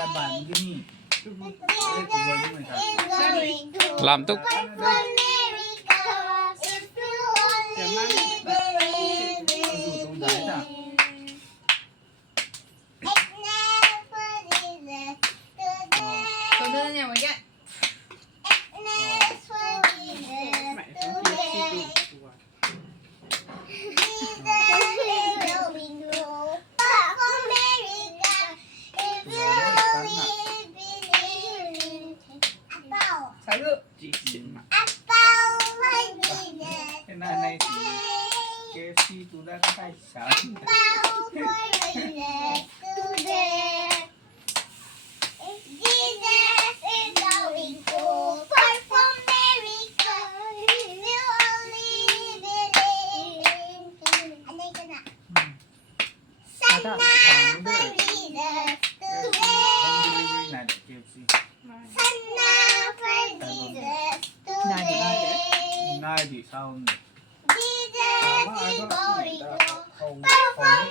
là bản gini. Đây của người như này cả. làm túc Rủ tông giấy à? Con đưa nhà ngoài kia. Sáu được. Chị xịn mà. Cái này thì KFC tôi đã có tay sáng. Home delivery này để KFC. Nay thì sao? Không có